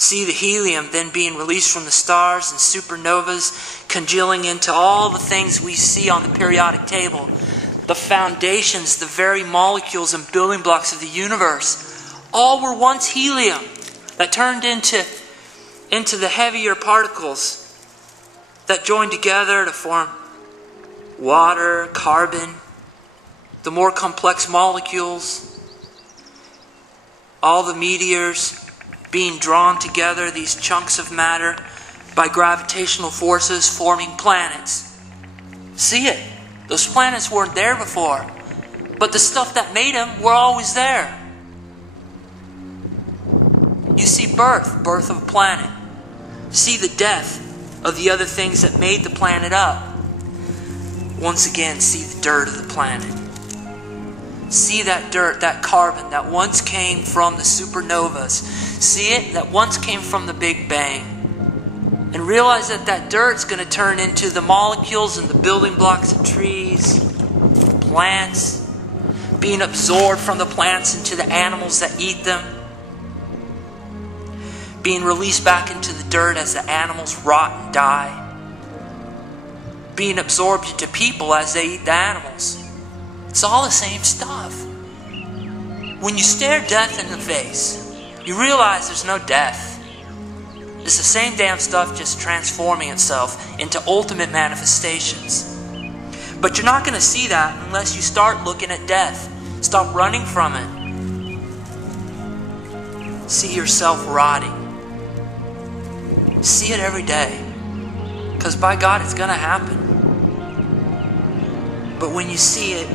See the helium then being released from the stars and supernovas, congealing into all the things we see on the periodic table. The foundations, the very molecules and building blocks of the universe, all were once helium that turned into the heavier particles that joined together to form water, carbon, the more complex molecules, all the meteors being drawn together, these chunks of matter, by gravitational forces forming planets. See it? Those planets weren't there before, but the stuff that made them were always there. You see birth of a planet. See the death of the other things that made the planet up. Once again, see the dirt of the planet. See that dirt, that carbon that once came from the supernovas. See it? That once came from the Big Bang. And realize that that dirt's going to turn into the molecules and the building blocks of trees, plants, being absorbed from the plants into the animals that eat them, being released back into the dirt as the animals rot and die, being absorbed into people as they eat the animals. It's all the same stuff. When you stare death in the face, you realize there's no death. It's the same damn stuff just transforming itself into ultimate manifestations. But you're not going to see that unless you start looking at death. Stop running from it. See yourself rotting. See it every day. Because by God, it's going to happen. But when you see it,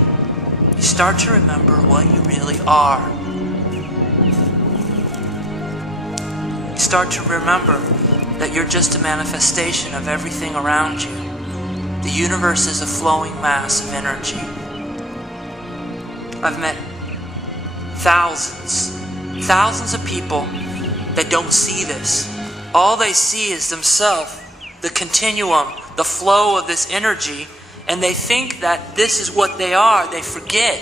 you start to remember what you really are. You start to remember that you're just a manifestation of everything around you. The universe is a flowing mass of energy. I've met thousands of people that don't see this. All they see is themselves, the continuum, the flow of this energy, and they think that this is what they are. They forget.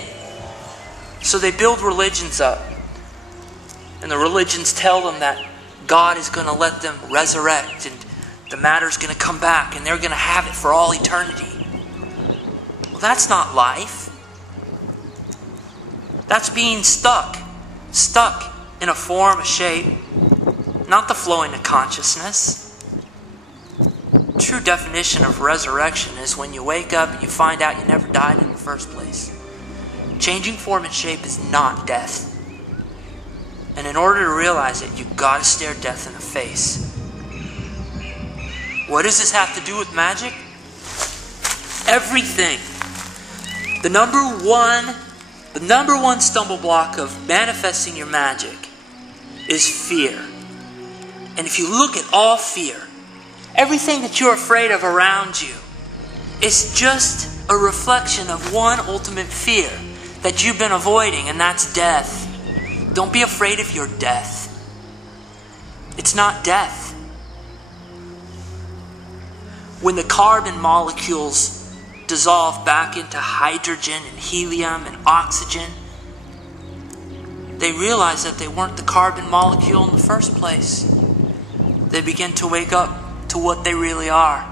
So they build religions up. And the religions tell them that God is going to let them resurrect and the matter's going to come back and they're going to have it for all eternity. Well, that's not life. That's being stuck in a form, a shape, not the flowing of consciousness. True definition of resurrection is when you wake up and you find out you never died in the first place. Changing form and shape is not death. And in order to realize it, you've got to stare death in the face. What does this have to do with magic? Everything. The number one stumble block of manifesting your magic is fear. And if you look at all fear, everything that you're afraid of around you is just a reflection of one ultimate fear that you've been avoiding, and that's death. Don't be afraid of your death. It's not death. When the carbon molecules dissolve back into hydrogen and helium and oxygen, they realize that they weren't the carbon molecule in the first place. They begin to wake up to what they really are.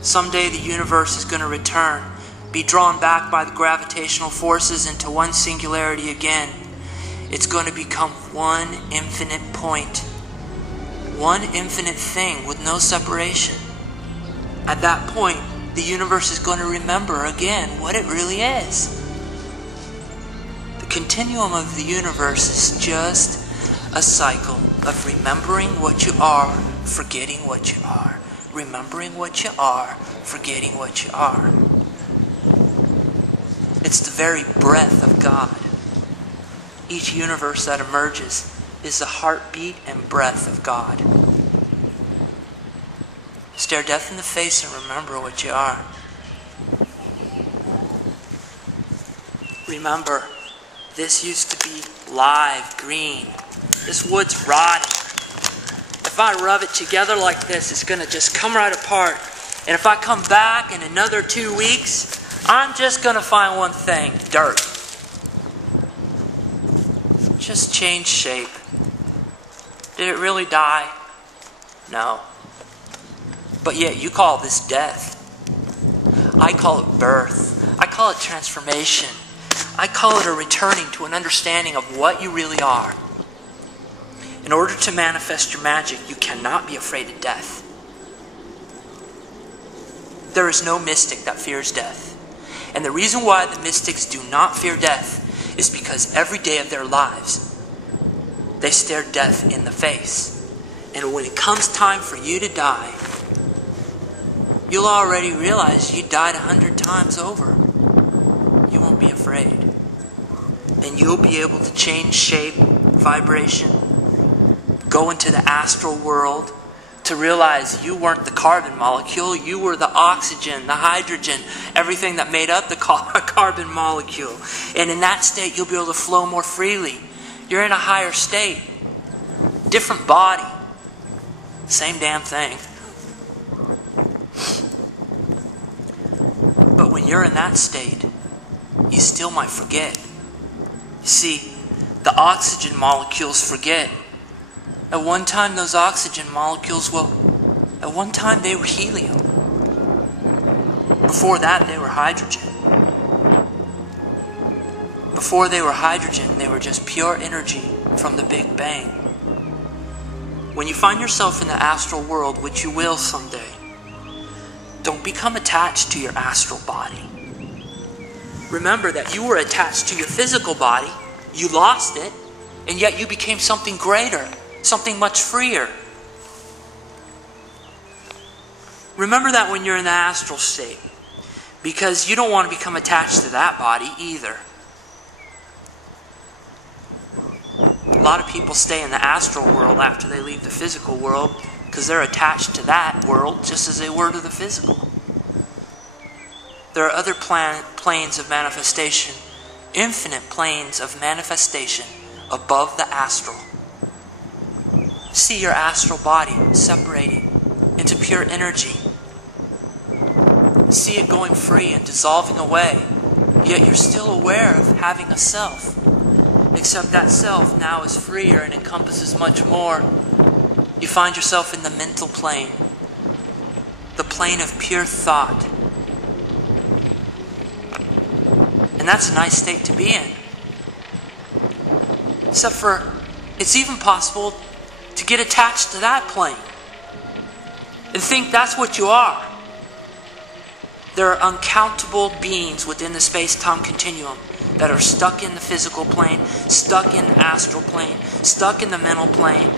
Someday the universe is going to return, be drawn back by the gravitational forces into one singularity again. It's going to become one infinite point, one infinite thing with no separation. At that point, the universe is going to remember again what it really is. The continuum of the universe is just a cycle of remembering what you are, forgetting what you are. Remembering what you are, forgetting what you are. It's the very breath of God. Each universe that emerges is the heartbeat and breath of God. Stare death in the face and remember what you are. Remember, this used to be live, green. This wood's rotting. If I rub it together like this, it's going to just come right apart. And if I come back in another 2 weeks, I'm just going to find one thing, dirt. Just change shape. Did it really die? No. But yet you call this death. I call it birth. I call it transformation. I call it a returning to an understanding of what you really are. In order to manifest your magic, you cannot be afraid of death. There is no mystic that fears death. And the reason why the mystics do not fear death is because every day of their lives, they stare death in the face. And when it comes time for you to die, you'll already realize you died 100 times over. You won't be afraid. And you'll be able to change shape, vibration, go into the astral world to realize you weren't the carbon molecule, you were the oxygen, the hydrogen, everything that made up the carbon molecule. And in that state, you'll be able to flow more freely. You're in a higher state. Different body. Same damn thing. But when you're in that state, you still might forget. You see, the oxygen molecules forget. At one time, those oxygen molecules, at one time they were helium. Before that, they were hydrogen. Before they were hydrogen, they were just pure energy from the Big Bang. When you find yourself in the astral world, which you will someday, don't become attached to your astral body. Remember that you were attached to your physical body, you lost it, and yet you became something greater, something much freer. Remember that when you're in the astral state, because you don't want to become attached to that body either. A lot of people stay in the astral world after they leave the physical world because they're attached to that world just as they were to the physical. There are other planes of manifestation, infinite planes of manifestation above the astral. See your astral body separating into pure energy. See it going free and dissolving away, yet you're still aware of having a self. Except that self now is freer and encompasses much more. You find yourself in the mental plane, the plane of pure thought. And that's a nice state to be in. Except for, it's even possible to get attached to that plane and think that's what you are. There are uncountable beings within the space-time continuum that are stuck in the physical plane, stuck in the astral plane, stuck in the mental plane,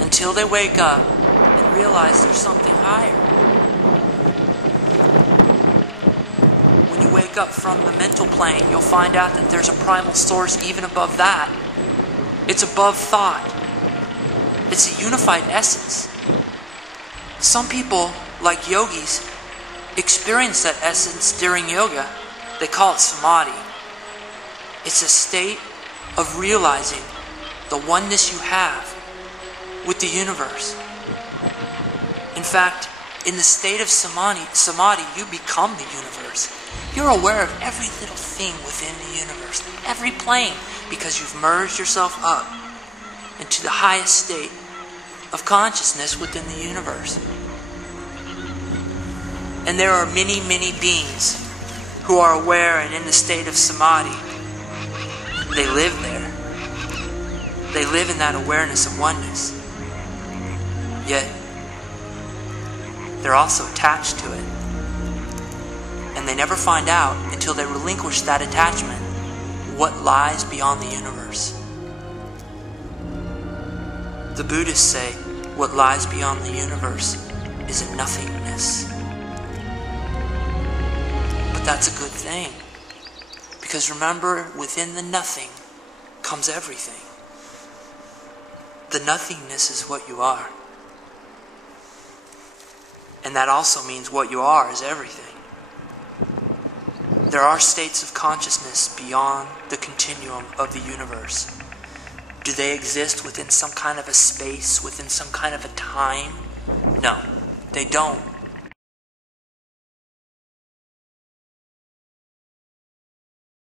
until they wake up and realize there's something higher. When you wake up from the mental plane, you'll find out that there's a primal source even above that. It's above thought. It's a unified essence. Some people, like yogis, experience that essence during yoga. They call it samadhi. It's a state of realizing the oneness you have with the universe. In fact, in the state of samadhi, you become the universe. You're aware of every little thing within the universe, every plane, because you've merged yourself up into the highest state of consciousness within the universe. And there are many, many beings who are aware and in the state of samadhi. They live there. They live in that awareness of oneness. Yet, they're also attached to it. And they never find out until they relinquish that attachment what lies beyond the universe. The Buddhists say what lies beyond the universe is a nothingness. But that's a good thing. Because remember, within the nothing comes everything. The nothingness is what you are. And that also means what you are is everything. There are states of consciousness beyond the continuum of the universe. Do they exist within some kind of a space, within some kind of a time? No, they don't.